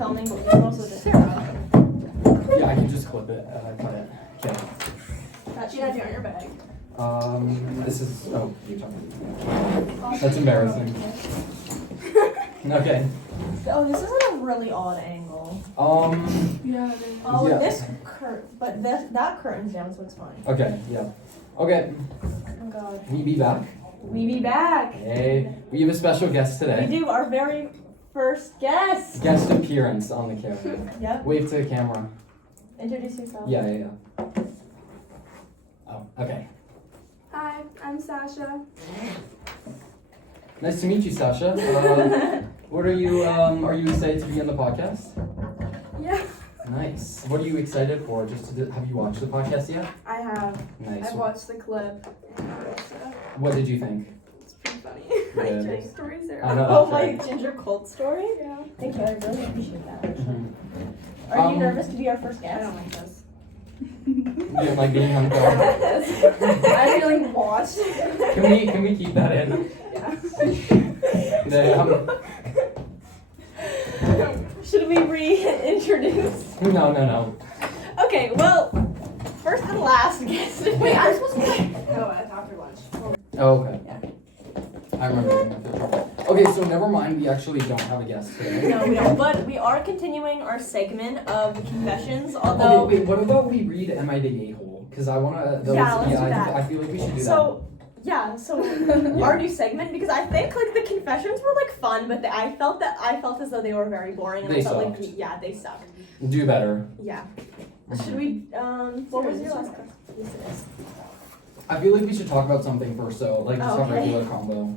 filming, but we can also just... Yeah, I can just clip it, cut it. Okay. That should be on your bag. This is, oh, you're talking. That's embarrassing. Okay. Oh, this is at a really odd angle. Yeah. Oh, Yeah. this but that curtain's down, so it's fine. Okay, yeah. Okay, Oh god. we be back. We be back. Hey, we have a special guest We today. do our very first guest. Guest appearance on the camera. Yep. Wave to the camera. Introduce yourself. Yeah. Oh, okay. Hi, I'm Sasha. Nice to meet you, Sasha. What are you excited to be on the podcast? Yeah. Nice. What are you excited for? Have you watched the podcast yet? I have. Nice. I've watched the clip. What did you think? It's pretty funny. Yeah, My it drink is. stories there. I know. Oh, Okay. my ginger cold story? Yeah. Thank you, I really appreciate that. Actually. Mhm. Are you nervous to be our first I guest? don't like this. You don't like being on camera? I'm feeling watched. Can we keep that in? Yeah. Should we reintroduce? No. Okay, well, first and last guest. Wait, I'm supposed to be. No, it's after lunch. Oh, okay. Yeah. I remember doing that for sure. Okay, so never mind. We actually don't have a guest today. No, we don't. But we are continuing our segment of confessions, although... Okay, wait. What about we read Am I the A-hole? Because I wanna. Yeah, let's do that. I feel like we should do So, our new segment, because I think like the confessions were like fun, but I felt as though they were very boring, and They I felt sucked. like they sucked. that. Do better. Yeah. Should we? What was your last question? Yes, it is. I feel like we should talk about something first, though, like just Oh, a okay. regular combo.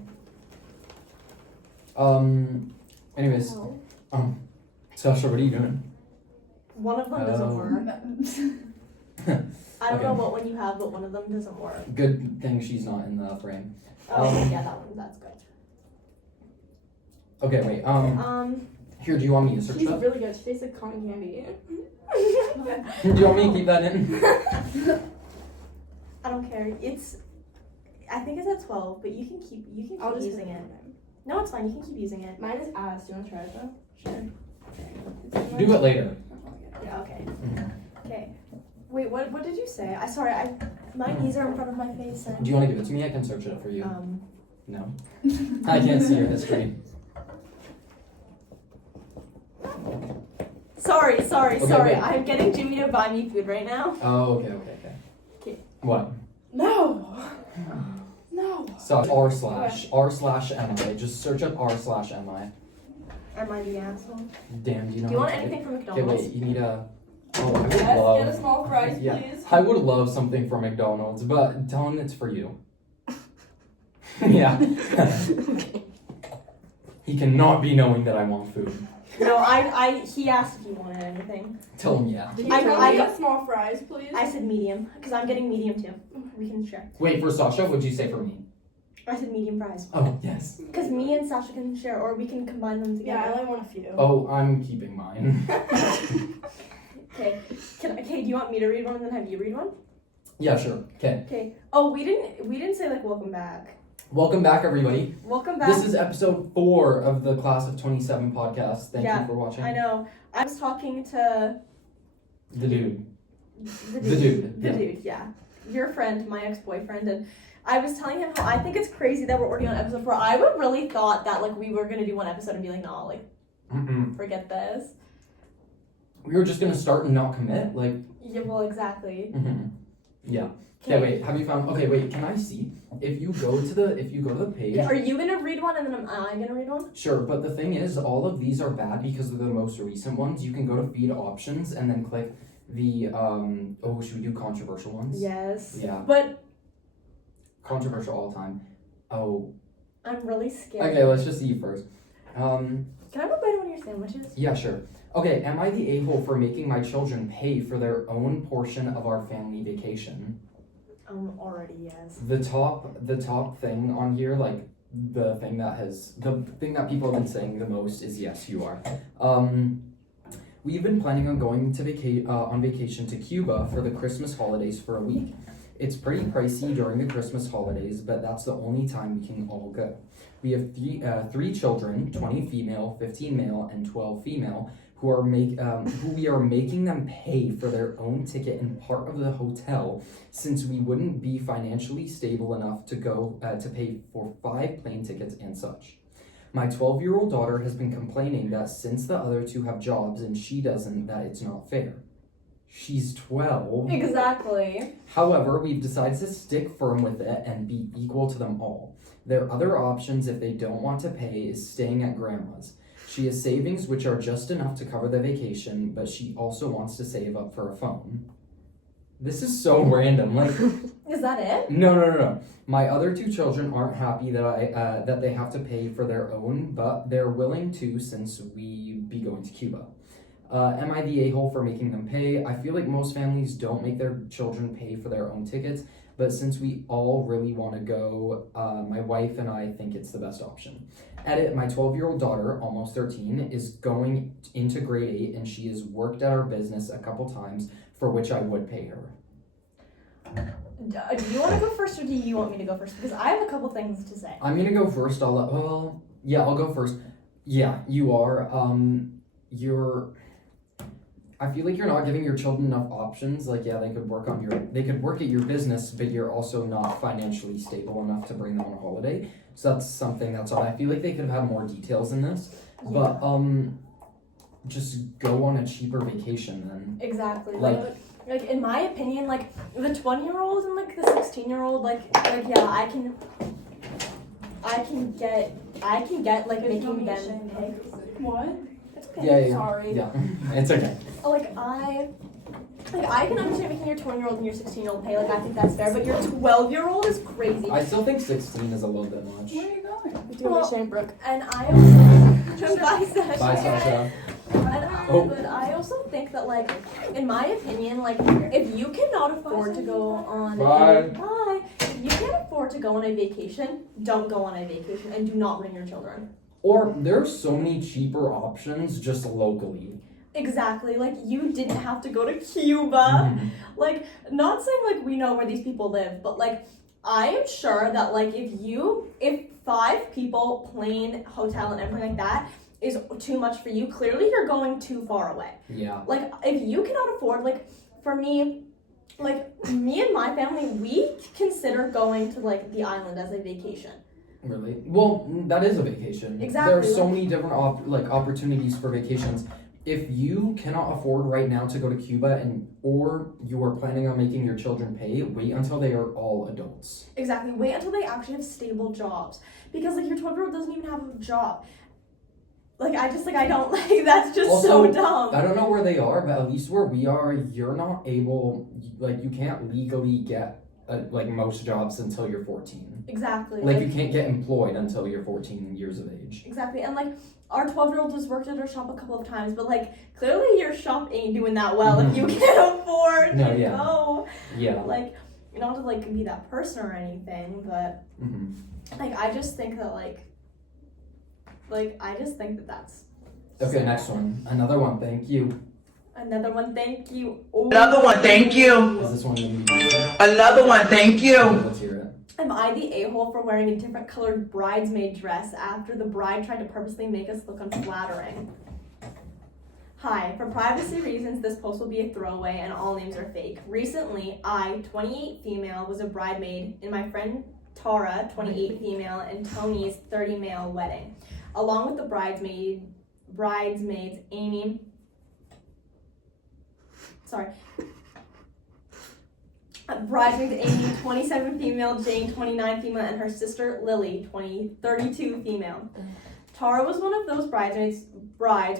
Anyways, Sasha, what are you doing? One of them doesn't work. I don't know Okay. what one you have, but one of them doesn't work. Good thing she's not in the frame. Oh, yeah, that one. That's good. Okay, wait. Here, do you want me to search She's that? really good. She tastes like cotton candy. Do you want me to keep that in? I don't care. I think it's at 12, but you can keep I'll just using it. No, it's fine. You can keep using it. Mine is ass. Do you want to try it though? Sure. Do it later. Yeah. Okay. Mhm. Okay. Wait. What did you say? My knees are in front of my face. And, Do you want to give it to me? I can search it up for you. No. I I can't see your history. Sorry. wait. I'm getting Jimmy to buy me food right now. Oh, okay. Okay. What? No. No. So r/mi. Just search up r/mi. Am I the asshole? Damn, do you know? Do you how want to anything from Okay, McDonald's? wait. You need a. Oh, I would Yes, get a love. small fries, Yeah, please. I would love something from McDonald's, but tell him it's for you. Yeah. He cannot be knowing that I want food. No, he asked if you wanted anything. Tell him yeah. Did you I tell got- me to get small fries, please? I said medium, because I'm getting medium too. We can share. Wait, for Sasha, what'd you say for me? I said medium fries. Oh, yes. Because me and Sasha can share, or we can combine them Yeah, I together. only want a few. Oh, I'm keeping mine. Okay. Do you want me to read one and then have you read one? Yeah, sure. Okay. Okay. Oh, we didn't say like welcome back. Welcome back, everybody. Welcome back. This is episode 4 of the Class of 27 podcast. Thank Yeah, you for watching. I know. I was talking to The dude. the The dude. The Yeah. dude, yeah. Your friend, my ex-boyfriend, and I was telling him how I think it's crazy that we're already on episode 4. I would really thought that like we were gonna do one episode and be like, nah, like Mm-mm. forget this. We were just gonna start and not commit, like. Yeah, well, exactly. Mm-hmm. Yeah. Okay, wait. Have you found? Okay, wait. Can I see? If you go to the page. Okay, are you gonna read one and then am I gonna read one? Sure, but the thing is, all of these are bad because they're the most recent ones. You can go to feed options and then click the Oh, should we do controversial ones? Yes. Yeah. But Controversial all time. Oh. I'm really scared. Okay, let's just see first. Can I have a bite of one of your sandwiches? Yeah, sure. Okay, am I the a-hole for making my children pay for their own portion of our family vacation? Already yes. The top thing on here, like the thing that people have been saying the most is yes, you are. We've been planning on going to on vacation to Cuba for the Christmas holidays for a week. It's pretty pricey during the Christmas holidays, but that's the only time we can all go. We have three children, 20 female, 15 male, and 12 female, who we are making them pay for their own ticket and part of the hotel, since we wouldn't be financially stable enough to go to pay for 5 plane tickets and such. My 12-year-old daughter has been complaining that since the other 2 have jobs and she doesn't, that it's not fair. She's 12. Exactly. However, we've decided to stick firm with it and be equal to them all. Their other options, if they don't want to pay, is staying at grandma's. She has savings which are just enough to cover the vacation, but she also wants to save up for a phone. This is so random. Like, Is that it? no. My other 2 children aren't happy that they have to pay for their own, but they're willing to since we be going to Cuba. Am I the a-hole for making them pay? I feel like most families don't make their children pay for their own tickets, but since we all really want to go, my wife and I think it's the best option. Edit, my 12-year-old daughter, almost 13, is going into grade 8 and she has worked at our business a couple times, for which I would pay her. Do you want to go first or do you want me to go first? Because I have a couple things to say. I'm gonna go first. I'll go first. Yeah, you are. I feel like you're not giving your children enough options. Like, yeah, they could work at your business, but you're also not financially stable enough to bring them on a holiday. So that's something that's odd. I feel like they could have had more details in this. Yeah. But just go on a cheaper vacation then. Exactly. Like in my opinion, like the 20-year-old and like the 16-year-old, like yeah, I can get like making them pay. What? It's okay. Yeah. Sorry. Yeah, it's okay. Like I can understand making your 20-year-old and your 16-year-old pay. Like I think that's fair, but your 12-year-old is crazy. I still think 16 is a little bit much. Where are you going? Well, Sandbrook. And I also bye, Sasha. Bye, Sasha. But I also think that, like, in my opinion, like, if you cannot afford to go on if you can't afford to go on a vacation, don't go on a vacation and do not bring your children. Or there's so many cheaper options just locally. Exactly. Like, you didn't have to go to Cuba. Mm-hmm. Like, not saying, like, we know where these people live, but, like, I am sure that, like, if 5 people, plane, hotel, and everything like that is too much for you, clearly you're going too far away. Yeah. Like, if you cannot afford, like, for me, like, me and my family, we consider going to, like, the island as a vacation. Really? Well, that is a vacation. Exactly. There are so many different opportunities for vacations. If you cannot afford right now to go to Cuba or you are planning on making your children pay, wait until they are all adults. Exactly. Wait until they actually have stable jobs. Because, like, your 12-year-old doesn't even have a job. Like, I don't like, that's just Also, so dumb. I don't know where they are, but at least where we are, you're not able, like, you can't legally get, most jobs until you're 14. Exactly. Like, you can't get employed until you're 14 years of age. Exactly. And, like, our 12-year-old has worked at our shop a couple of times, but, like, clearly your shop ain't doing that well if you can't afford to go. Yeah. Like, not to, like, be that person or anything, but, like, I just think that, that's... Okay, next one. Another one, thank you. Another one, thank you. Ooh. Another one, thank you. Is this one going to be Another one, thank you. Let's hear it. Am I the a-hole for wearing a different colored bridesmaid dress after the bride tried to purposely make us look unflattering? Hi, for privacy reasons, this post will be a throwaway and all names are fake. Recently, I, 28 female, was a bridesmaid in my friend Tara, 28 female, and Tony's 30 male wedding. Along with the bridesmaids Amy, 27 female, Jane, 29 female, and her sister Lily, 32 female. Tara was one of those brides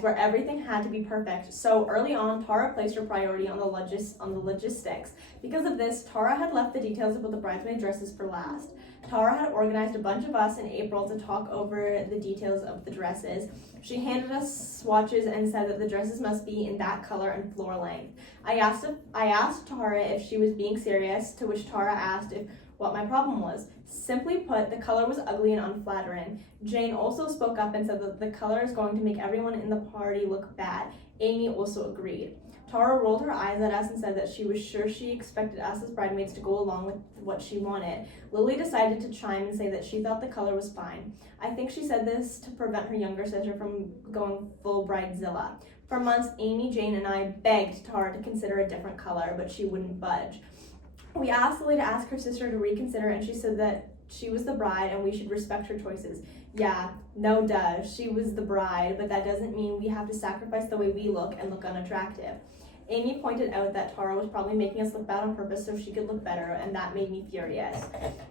where everything had to be perfect. So early on, Tara placed her priority on the logistics. Because of this, Tara had left the details about the bridesmaid dresses for last. Tara had organized a bunch of us in April to talk over the details of the dresses. She handed us swatches and said that the dresses must be in that color and floor length. I asked Tara if she was being serious, to which Tara asked if what my problem was. Simply put, the color was ugly and unflattering. Jane also spoke up and said that the color is going to make everyone in the party look bad. Amy also agreed. Tara rolled her eyes at us and said that she was sure she expected us as bridesmaids to go along with what she wanted. Lily decided to chime and say that she thought the color was fine. I think she said this to prevent her younger sister from going full bridezilla. For months, Amy, Jane, and I begged Tara to consider a different color, but she wouldn't budge. We asked Lily to ask her sister to reconsider, and she said that she was the bride and we should respect her choices. Yeah, no duh, she was the bride, but that doesn't mean we have to sacrifice the way we look and look unattractive. Amy pointed out that Tara was probably making us look bad on purpose so she could look better, and that made me furious.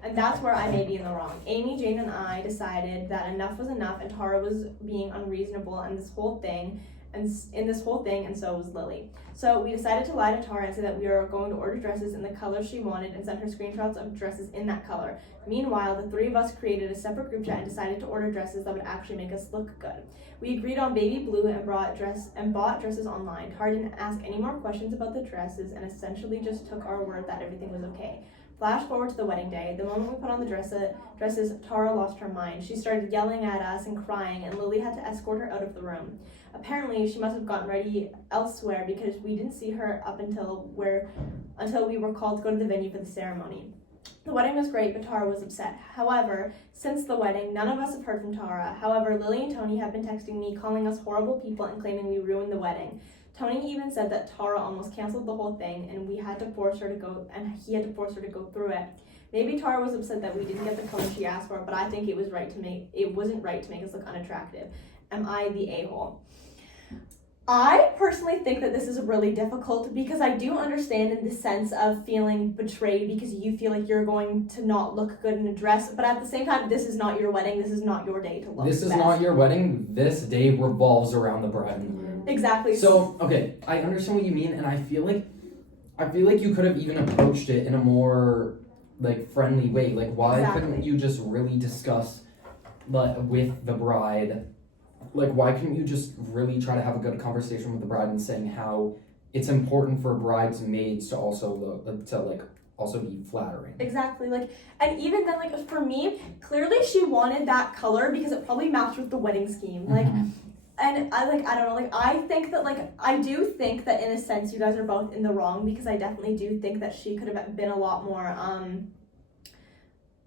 And that's where I may be in the wrong. Amy, Jane, and I decided that enough was enough, and Tara was being unreasonable in this whole thing, and so was Lily. So we decided to lie to Tara and say that we were going to order dresses in the color she wanted and send her screenshots of dresses in that color. Meanwhile, the three of us created a separate group chat and decided to order dresses that would actually make us look good. We agreed on baby blue and bought dresses online. Tara didn't ask any more questions about the dresses and essentially just took our word that everything was okay. Flash forward to the wedding day. The moment we put on the dresses, Tara lost her mind. She started yelling at us and crying, and Lily had to escort her out of the room. Apparently, she must have gotten ready elsewhere because we didn't see her up until we were called to go to the venue for the ceremony. The wedding was great, but Tara was upset. However, since the wedding, none of us have heard from Tara. However, Lily and Tony have been texting me, calling us horrible people and claiming we ruined the wedding. Tony even said that Tara almost canceled the whole thing and he had to force her to go through it. Maybe Tara was upset that we didn't get the color she asked for, but I think it wasn't right to make us look unattractive. Am I the a-hole? I personally think that this is really difficult because I do understand in the sense of feeling betrayed because you feel like you're going to not look good in a dress, but at the same time, this is not your wedding. This is not your day to look This is best. not your wedding. This day revolves around the bride and groom. Exactly. So, okay, I understand what you mean, and I feel like you could have even approached it in a more, friendly way. Like, why couldn't you just really discuss, with the bride, why couldn't you just really try to have a good conversation with the bride and saying how it's important for bridesmaids to also also be flattering. Exactly, and even then, for me, clearly she wanted that color because it probably matched with the wedding scheme, and I don't know, I think that, I do think that in a sense you guys are both in the wrong because I definitely do think that she could have been a lot more,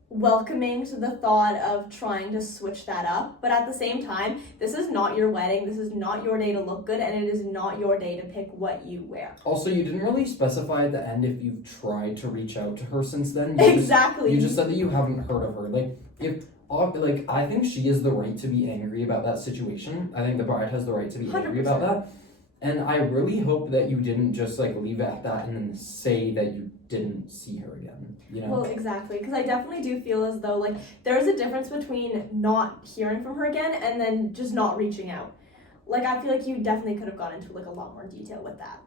welcoming to the thought of trying to switch that up, but at the same time, this is not your wedding, this is not your day to look good, and it is not your day to pick what you wear. Also, you didn't really specify at the end if you've tried to reach out to her since then. You just said that you haven't heard of her. I think she has the right to be angry about that situation. I think the bride has the right to be 100%. angry about that. And I really hope that you didn't just leave it at that and then say that you didn't see her again, Well, exactly, because I definitely do feel as though there's a difference between not hearing from her again and then just not reaching out. I feel like you definitely could have gone into a lot more detail with that.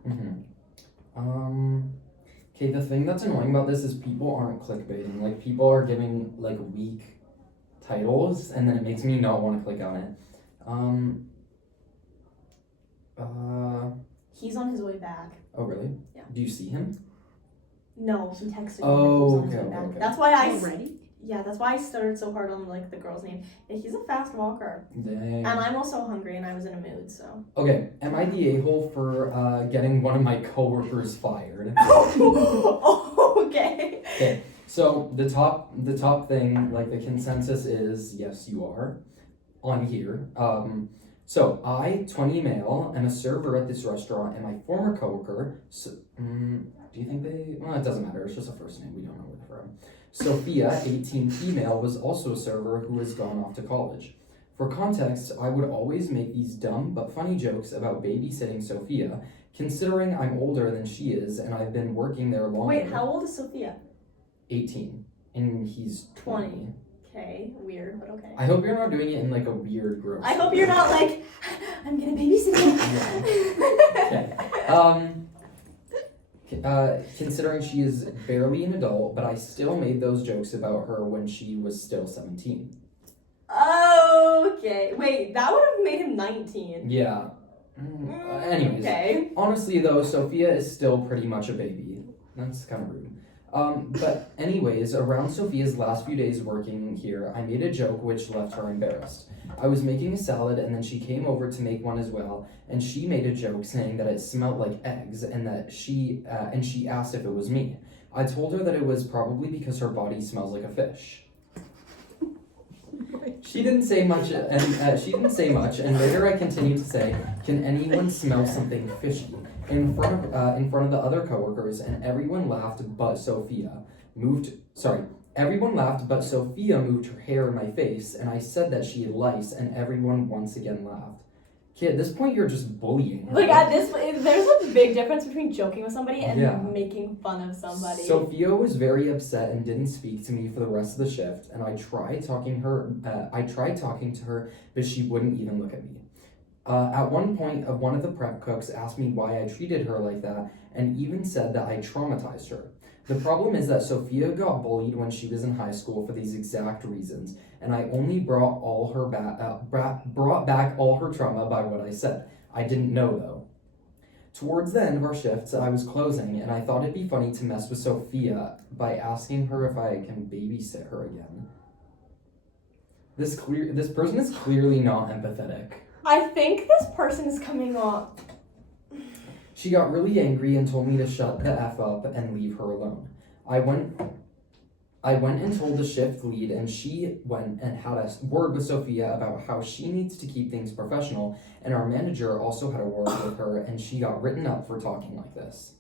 Okay, the thing that's annoying about this is people aren't clickbaiting. People are giving weak titles and then it makes me not want to click on it. He's on his way back. Oh, really? Yeah. Do you see him? No, he texted me that he was Oh, on his way okay, back. okay. That's why Already? Yeah, that's why I started so hard on the girl's name. Yeah, he's a fast walker. Dang. And I'm also hungry and I was in a mood, so. Okay, am I the a-hole for getting one of my coworkers fired? Oh, okay. Okay, so the top thing, the consensus is yes, you are on here. So I, 20 male, am a server at this restaurant, and my former coworker. Do you think they? Well, it doesn't matter. It's just a first name. We don't know where they're from. Sophia, 18 female, was also a server who has gone off to college. For context, I would always make these dumb but funny jokes about babysitting Sophia, considering I'm older than she is, and I've been working there longer. Wait, how old is Sophia? 18, and he's 20. Okay, weird, but okay. I hope you're not doing it in a weird, gross. I hope you're not I'm gonna babysit you. Okay. Considering she is barely an adult, but I still made those jokes about her when she was still 17. Okay, wait, that would have made him 19. Yeah. Anyways. Okay. Honestly, though, Sophia is still pretty much a baby. That's kind of rude. But anyways, around Sophia's last few days working here, I made a joke which left her embarrassed. I was making a salad and then she came over to make one as well, and she made a joke saying that it smelled like eggs and that she asked if it was me. I told her that it was probably because her body smells like a fish. She didn't say much, and later I continued to say, "Can anyone smell something fishy?" in front of the other coworkers, and everyone laughed, but Sophia moved her hair in my face, and I said that she had lice, and everyone once again laughed. Okay, at this point, you're just bullying her. Like at this, there's a big difference between joking with somebody and making fun of somebody. Sophia was very upset and didn't speak to me for the rest of the shift, and I tried talking to her, but she wouldn't even look at me. At one point, one of the prep cooks asked me why I treated her like that, and even said that I traumatized her. The problem is that Sophia got bullied when she was in high school for these exact reasons, and I only brought back all her trauma by what I said. I didn't know though. Towards the end of our shifts, I was closing, and I thought it'd be funny to mess with Sophia by asking her if I can babysit her again. This person is clearly not empathetic. I think this person is coming off. She got really angry and told me to shut the F up and leave her alone. I went and told the shift lead, and she went and had a word with Sophia about how she needs to keep things professional, and our manager also had a word with her, and she got written up for talking like this.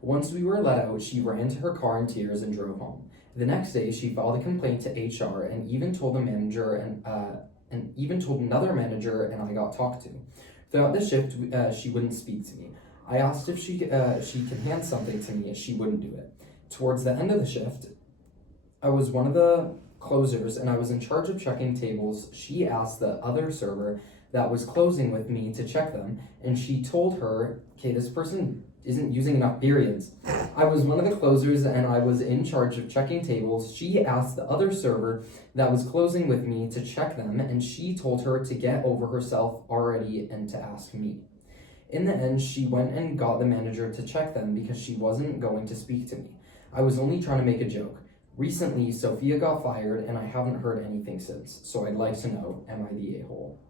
Once we were let out, she ran to her car in tears and drove home. The next day, she filed a complaint to HR and even told the manager and even told another manager, and I got talked to. Throughout the shift, she wouldn't speak to me. I asked if she could hand something to me, and she wouldn't do it. Towards the end of the shift, I was one of the closers, and I was in charge of checking tables. She asked the other server that was closing with me to check them, and she told her, okay, this person isn't using enough periods. I was one of the closers, and I was in charge of checking tables. She asked the other server that was closing with me to check them, and she told her to get over herself already and to ask me. In the end, she went and got the manager to check them because she wasn't going to speak to me. I was only trying to make a joke. Recently, Sophia got fired, and I haven't heard anything since, so I'd like to know, am I the a-hole?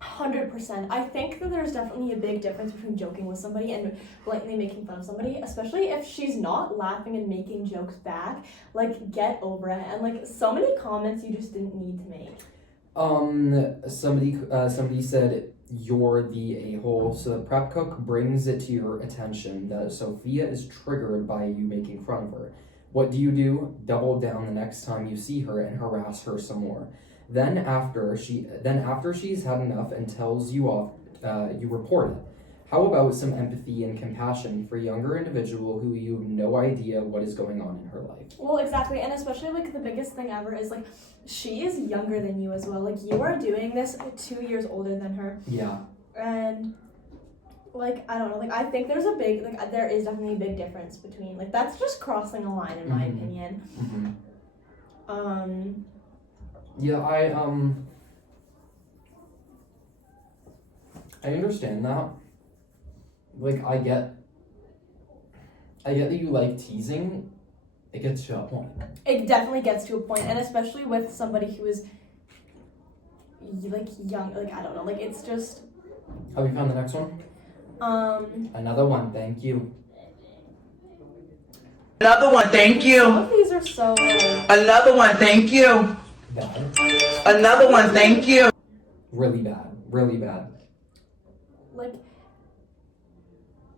100%. I think that there's definitely a big difference between joking with somebody and blatantly making fun of somebody, especially if she's not laughing and making jokes back. Like, get over it. And, like, so many comments you just didn't need to make. Somebody said, you're the a-hole, so the prep cook brings it to your attention that Sophia is triggered by you making fun of her. What do? Double down the next time you see her and harass her some more. Then after she's had enough and tells you off, you report it. How about some empathy and compassion for a younger individual who you have no idea what is going on in her life? Well, exactly, and especially, like, the biggest thing ever is, like, she is younger than you as well. Like, you are doing this 2 years older than her. Yeah. And, like, I don't know, like, I think there is definitely a big difference between, like, that's just crossing a line in my opinion. Mm-hmm. Yeah, I understand that. Like, I get that you like teasing. It gets to a point. It definitely gets to a point, and especially with somebody who is, like, young, like, I don't know, like, it's just... Have you found the next one? Another one, thank you. Another one, thank Some you. of these are so... Another one, thank you. Bad. Another one, thank you. Really bad. Really bad. like,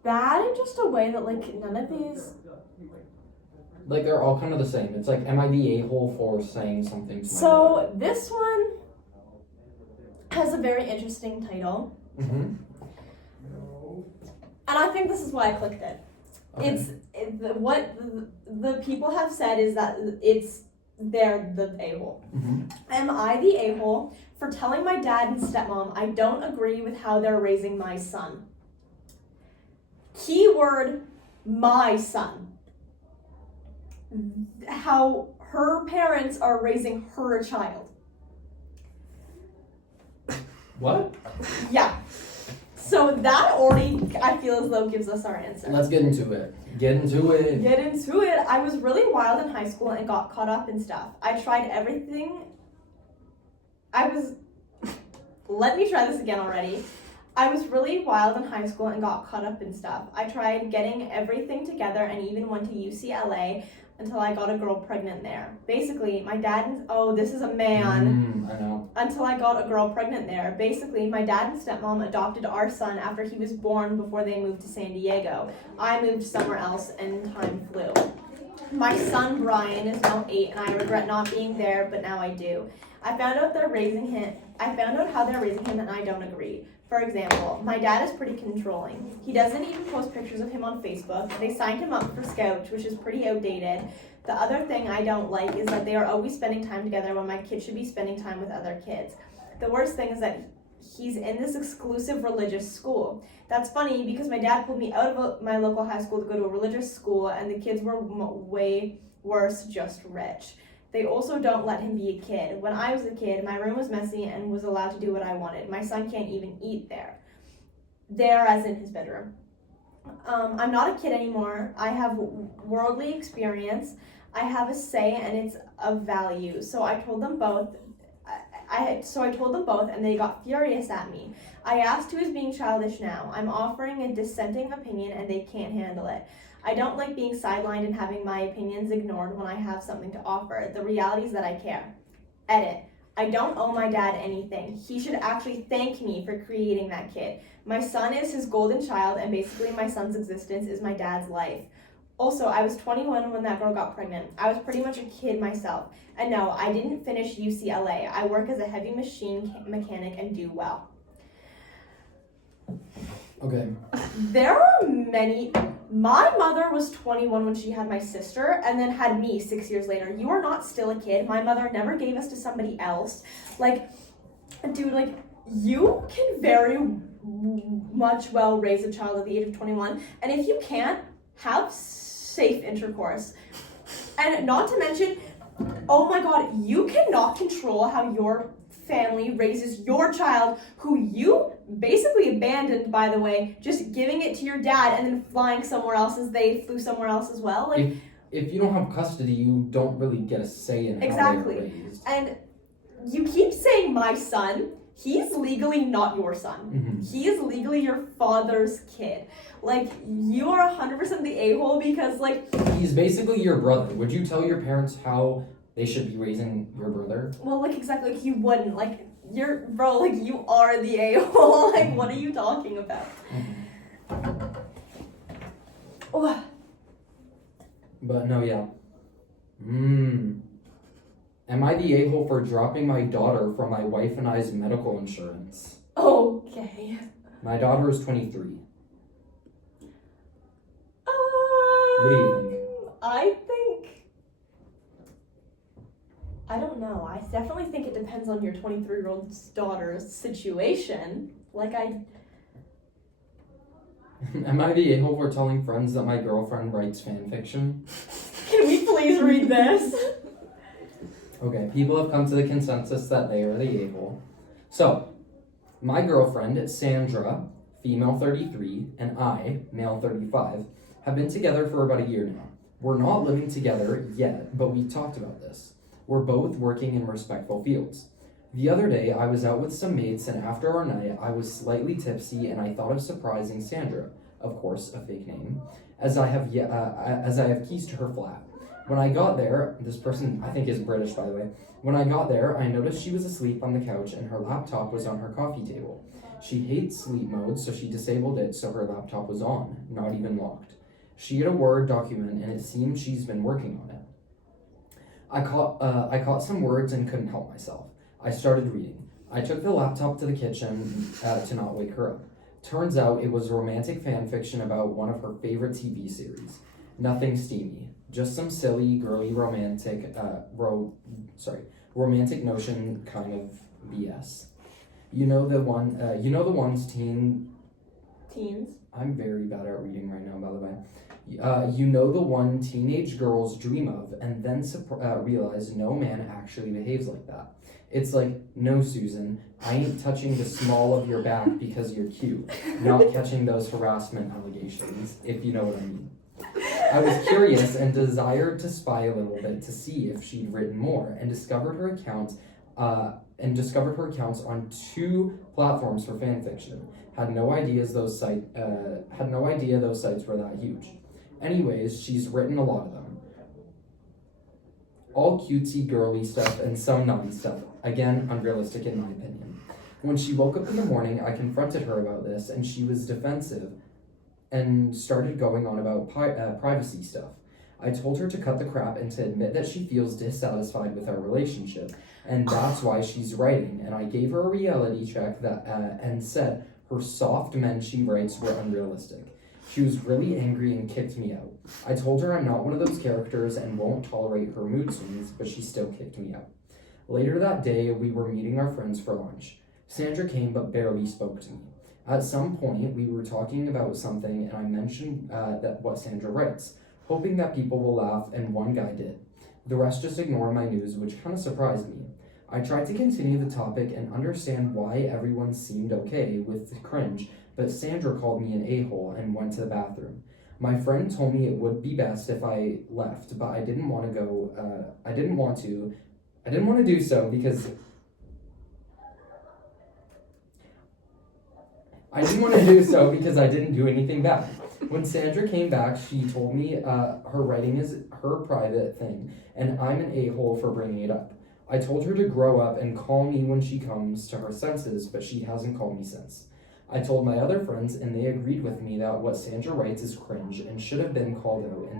bad in just a way that, like, none of these... Like, they're all kind of the same. It's like, am I the a-hole for saying something to my So, brother? this one has a very interesting title. Mm-hmm. And I think this is why I clicked it. Okay. What the people have said is that they're the a-hole. Mm-hmm. Am I the a-hole for telling my dad and stepmom I don't agree with how they're raising my son? Keyword, my son. How her parents are raising her child. What? Yeah. So that already, I feel as though, gives us our answer. Let's get into it. Get into it. Get into it. I was really wild in high school and got caught up in stuff. I tried everything. Let me try this again already. I was really wild in high school and got caught up in stuff. I tried getting everything together and even went to UCLA until I got a girl pregnant there. Basically, my dad, this is a man. I know. Until I got a girl pregnant there. Basically, my dad and stepmom adopted our son after he was born before they moved to San Diego. I moved somewhere else and time flew. My son Brian is now 8 and I regret not being there, but now I do. I found out how they're raising him and I don't agree. For example, my dad is pretty controlling. He doesn't even post pictures of him on Facebook. They signed him up for Scouts, which is pretty outdated. The other thing I don't like is that they are always spending time together when my kid should be spending time with other kids. The worst thing is that he's in this exclusive religious school. That's funny because my dad pulled me out of my local high school to go to a religious school and the kids were way worse, just rich. They also don't let him be a kid. When I was a kid, my room was messy and was allowed to do what I wanted. My son can't even eat there. There as in his bedroom. I'm not a kid anymore. I have worldly experience. I have a say and it's of value. So I told them both. I told them both and they got furious at me. I asked who is being childish now. I'm offering a dissenting opinion and they can't handle it. I don't like being sidelined and having my opinions ignored when I have something to offer. The reality is that I care. Edit. I don't owe my dad anything. He should actually thank me for creating that kid. My son is his golden child and basically my son's existence is my dad's life. Also, I was 21 when that girl got pregnant. I was pretty much a kid myself. And no, I didn't finish UCLA. I work as a heavy machine mechanic and do well. Okay. There are many. My mother was 21 when she had my sister and then had me 6 years later. You are not still a kid. My mother never gave us to somebody else. Dude, you can very much well raise a child at the age of 21. And if you can't, have safe intercourse. And not to mention, oh my God, you cannot control how your family raises your child, who you basically abandoned, by the way, just giving it to your dad and then flying somewhere else as they flew somewhere else as well. If you don't have custody, you don't really get a say in how they're raised. And you keep saying my son. He's legally not your son. Mm-hmm. He is legally your father's kid. You are 100% the a-hole because, He's basically your brother. Would you tell your parents how they should be raising your brother? Well, exactly, you wouldn't. You are the a-hole. What are you talking about? Mm-hmm. Oh. But no, yeah. Am I the a-hole for dropping my daughter from my wife and I's medical insurance? Okay. My daughter is 23. What do you think? I don't know. I definitely think it depends on your 23-year-old daughter's situation. Am I the a-hole for telling friends that my girlfriend writes fan fiction? Can we please read this? Okay, people have come to the consensus that they are the a-hole. So, my girlfriend, Sandra, female 33, and I, male 35, have been together for about a year now. We're not living together yet, but we talked about this. We're both working in respectful fields. The other day, I was out with some mates, and after our night, I was slightly tipsy, and I thought of surprising Sandra, of course, a fake name, as I have keys to her flat. When I got there, this person, I think, is British, by the way. When I got there, I noticed she was asleep on the couch and her laptop was on her coffee table. She hates sleep mode, so she disabled it so her laptop was on, not even locked. She had a Word document and it seems she's been working on it. I caught some words and couldn't help myself. I started reading. I took the laptop to the kitchen to not wake her up. Turns out it was romantic fan fiction about one of her favorite TV series. Nothing steamy. Just some silly, girly, romantic notion kind of BS. You know the ones Teens. I'm very bad at reading right now, by the way. You know the one teenage girls dream of and then realize no man actually behaves like that. It's like, no, Susan, I ain't touching the small of your back because you're cute, not catching those harassment allegations, if you know what I mean. I was curious and desired to spy a little bit to see if she'd written more, and discovered her accounts on 2 platforms for fanfiction. Had no idea those sites were that huge. Anyways, she's written a lot of them. All cutesy girly stuff and some naughty stuff. Again, unrealistic in my opinion. When she woke up in the morning, I confronted her about this, and she was defensive and started going on about privacy stuff. I told her to cut the crap and to admit that she feels dissatisfied with our relationship, and that's why she's writing. And I gave her a reality check and said her soft men she writes were unrealistic. She was really angry and kicked me out. I told her I'm not one of those characters and won't tolerate her mood swings, but she still kicked me out. Later that day, we were meeting our friends for lunch. Sandra came but barely spoke to me. At some point, we were talking about something, and I mentioned that what Sandra writes, hoping that people will laugh, and one guy did. The rest just ignored my news, which kind of surprised me. I tried to continue the topic and understand why everyone seemed okay with the cringe, but Sandra called me an a-hole and went to the bathroom. My friend told me it would be best if I left, but I didn't want to do so because I didn't do anything bad. When Sandra came back, she told me her writing is her private thing, and I'm an a-hole for bringing it up. I told her to grow up and call me when she comes to her senses, but she hasn't called me since. I told my other friends, and they agreed with me that what Sandra writes is cringe and should have been called out,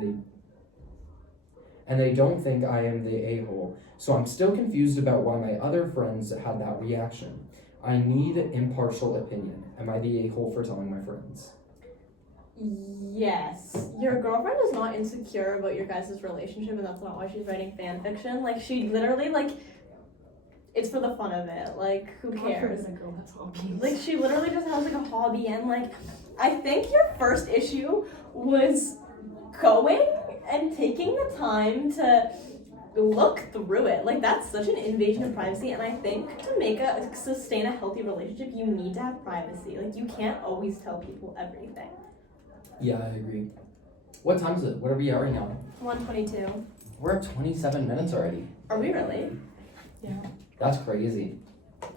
and they don't think I am the a-hole, so I'm still confused about why my other friends had that reaction. I need impartial opinion. Am I the a-hole for telling my friends? Yes. Your girlfriend is not insecure about your guys' relationship, and that's not why she's writing fan fiction. Like, she literally, like, it's for the fun of it. Like, who cares? A girl has hobbies. Like, she literally just has, like, a hobby, and, like, I think your first issue was going and taking the time to look through it. Like, that's such an invasion of privacy, and I think to sustain a healthy relationship, you need to have privacy. Like, you can't always tell people everything. Yeah, I agree. What time is it? What are we at right now? 1:22. We're at 27 minutes already. Are we really? Yeah. That's crazy.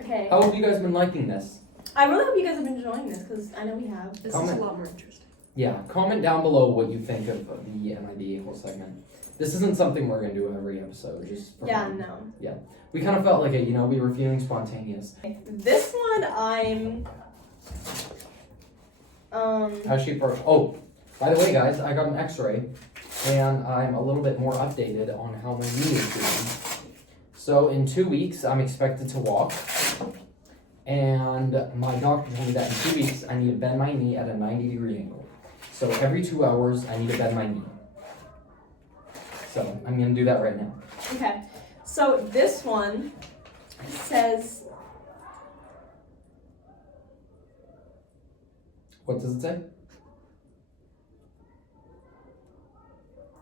Okay. How have you guys been liking this? I really hope you guys have been enjoying this, because I know we have. This Comment. is a lot more interesting. Yeah, comment down below what you think of the Am I the A-hole segment. This isn't something we're going to do every episode, just for Yeah, fun. no. We kind of felt like it, we were feeling spontaneous. This one, I'm... How's she approach? Oh, by the way, guys, I got an x-ray, and I'm a little bit more updated on how my knee is doing. So in 2 weeks, I'm expected to walk, and my doctor told me that in 2 weeks, I need to bend my knee at a 90-degree angle. So every 2 hours, I need to bend my knee. So I'm gonna do that right now. Okay. So this one says... What does it say?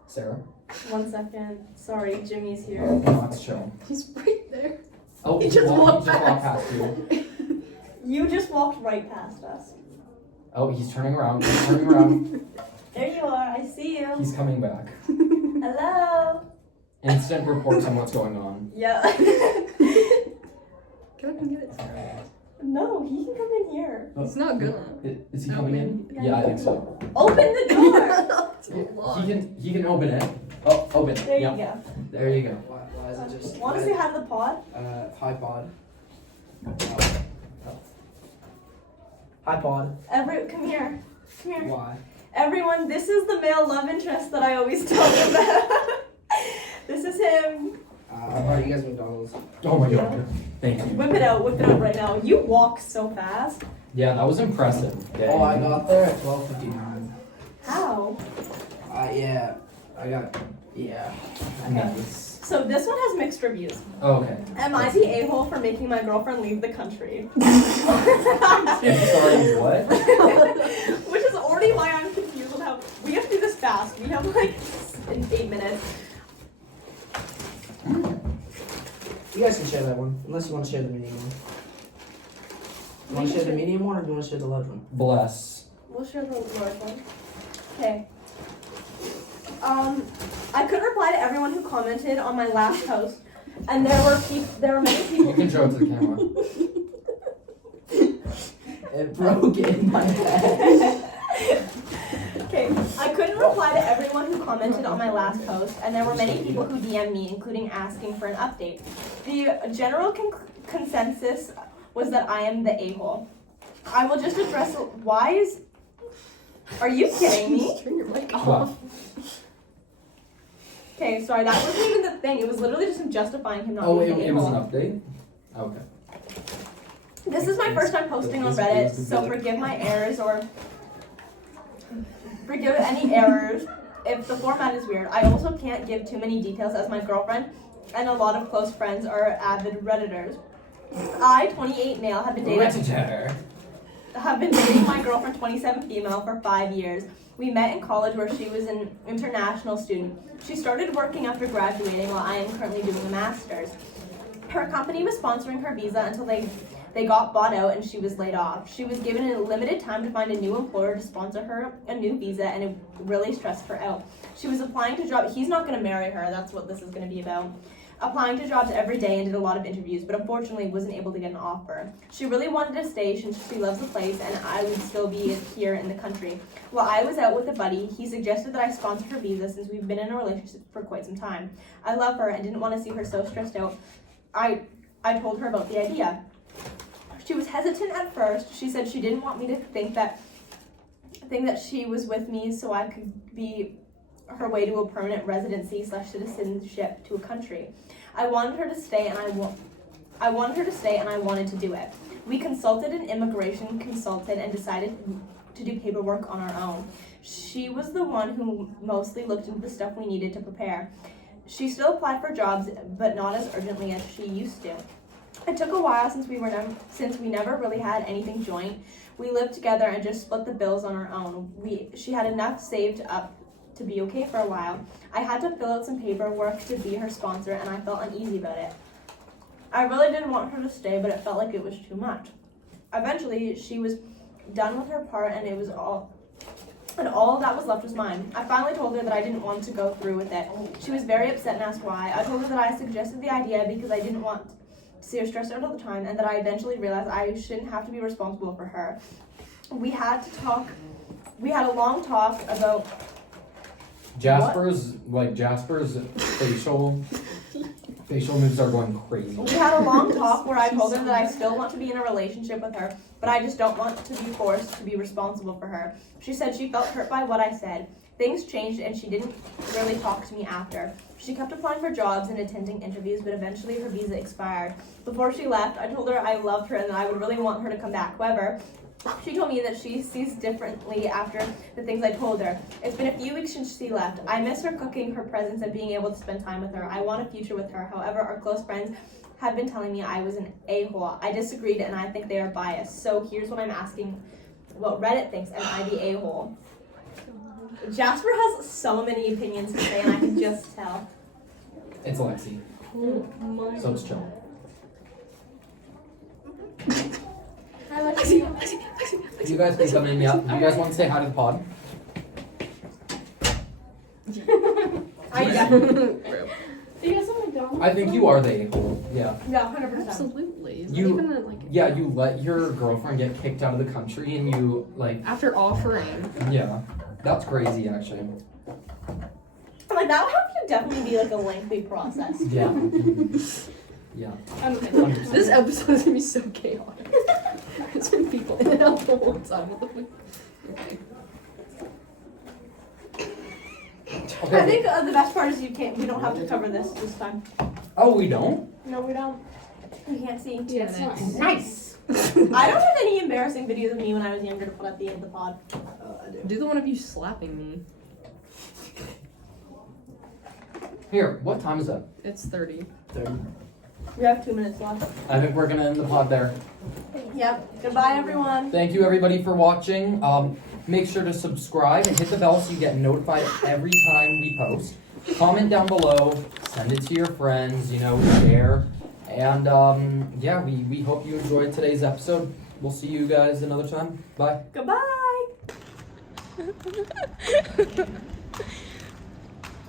Sarah? 1 second. Sorry, Jimmy's here. No, it's chill. He's right there. Oh, He just walked past you. You just walked right past us. Oh, he's turning around. He's turning around. There you are. I see you. He's coming back. Hello. Instant reports on what's going on. Yeah. Can I come get it? No, he can come in here. It's not gonna. Is he coming in? Yeah. Yeah, I think so. Open the door. He can open it. Oh, open it. There Yep. you go. There you go. Why is it just? Want to say hi to the pod? Hi pod. Hi pod. Come here. Come here. Why? Everyone, this is the male love interest that I always talk about. This is him. I brought you guys McDonald's. Oh my god. Thank you. Whip it out right now. You walk so fast. Yeah, that was impressive. Oh, I got there at 12:59. How? Yeah. Yeah. Nice. So this one has mixed reviews. Oh, okay. Am I the a-hole for making my girlfriend leave the country? Sorry, what? Which is already why I'm confused on how we have to do this fast. We have like in 8 minutes. You guys can share that one, unless want to share the medium one? You want to share the medium one or do you want to share the large one? Bless. We'll share the large one. Okay. I couldn't reply to everyone who commented on my last post, and there were many You people. can show it to the camera. It broke in my head. Okay, I couldn't reply to everyone who commented on my last post, and there were many people who DM'd me, including asking for an update. The general consensus was that I am the a-hole. I will just address why is. Are you kidding me? Turn your mic off. Wow. Okay, sorry, that wasn't even the thing. It was literally just him justifying him not Oh, being the it was an a-hole. update? Okay. This is my first time posting on Reddit, so forgive my errors or forgive any errors if the format is weird. I also can't give too many details as my girlfriend and a lot of close friends are avid Redditors. I, 28 male, have been dating my girlfriend, 27 female, for 5 years. We met in college where she was an international student. She started working after graduating while I am currently doing a master's. Her company was sponsoring her visa until they got bought out and she was laid off. She was given a limited time to find a new employer to sponsor her a new visa, and it really stressed her out. She was applying to jobs. He's not going to marry her. That's what this is going to be about. Applying to jobs every day and did a lot of interviews, but unfortunately wasn't able to get an offer. She really wanted to stay since she loves the place and I would still be here in the country. While I was out with a buddy, he suggested that I sponsor her visa since we've been in a relationship for quite some time. I love her and didn't want to see her so stressed out. I told her about the idea. She was hesitant at first. She said she didn't want me to think that she was with me so I could be her way to a permanent residency / citizenship to a country. I wanted her to stay and I wanted to do it. We consulted an immigration consultant and decided to do paperwork on our own. She was the one who mostly looked into the stuff we needed to prepare. She still applied for jobs, but not as urgently as she used to. It took a while since we never really had anything joint. We lived together and just split the bills on our own. She had enough saved up to be okay for a while. I had to fill out some paperwork to be her sponsor, and I felt uneasy about it. I really didn't want her to stay, but it felt like it was too much. Eventually, she was done with her part, and all that was left was mine. I finally told her that I didn't want to go through with it. She was very upset and asked why. I told her that I suggested the idea because I didn't want to see her stressed out all the time, and that I eventually realized I shouldn't have to be responsible for her. We had a long talk about Jasper's facial moves are going crazy. We had a long talk where I told her that I still want to be in a relationship with her, but I just don't want to be forced to be responsible for her. She said she felt hurt by what I said. Things changed and she didn't really talk to me after. She kept applying for jobs and attending interviews, but eventually her visa expired. Before she left, I told her I loved her and that I would really want her to come back. However, she told me that she sees differently after the things I told her. It's been a few weeks since she left. I miss her cooking, her presence, and being able to spend time with her. I want a future with her. However, our close friends have been telling me I was an a-hole. I disagreed and I think they are biased. So here's what I'm asking, what Reddit thinks. Am I the a-hole? Jasper has so many opinions to say and I can just tell. It's Lexi, so it's chill. Hi, Lexi. You guys can come in, yeah. You guys want to say hi to the pod? I definitely. You guys want McDonald's? I think you are the a-hole, yeah. Yeah, 100%. Absolutely. Is You- that even like Yeah, you let your girlfriend get kicked out of the country and you, after offering? yeah. That's crazy, actually. Like, that would have to definitely be like a lengthy process. Yeah. Yeah. Okay. 100%. This episode is gonna be so chaotic. There's been people in and out the whole time. Okay. I think the best part is we don't have to cover this time. Oh, we don't? No, we don't. You can't see. Yeah, it's not. Nice. I don't have any embarrassing videos of me when I was younger to put at the end of the pod. I do. Do the one of you slapping me. Here, what time is it? It's 30. 30. We have 2 minutes left. I think we're gonna end the pod there. Yep. Goodbye, everyone. Thank you everybody for watching. Make sure to subscribe and hit the bell so you get notified every time we post. Comment down below, send it to your friends, share. And yeah, we hope you enjoyed today's episode. We'll see you guys another time. Bye. Goodbye.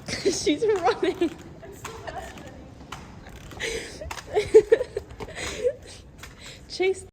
She's running. Chase.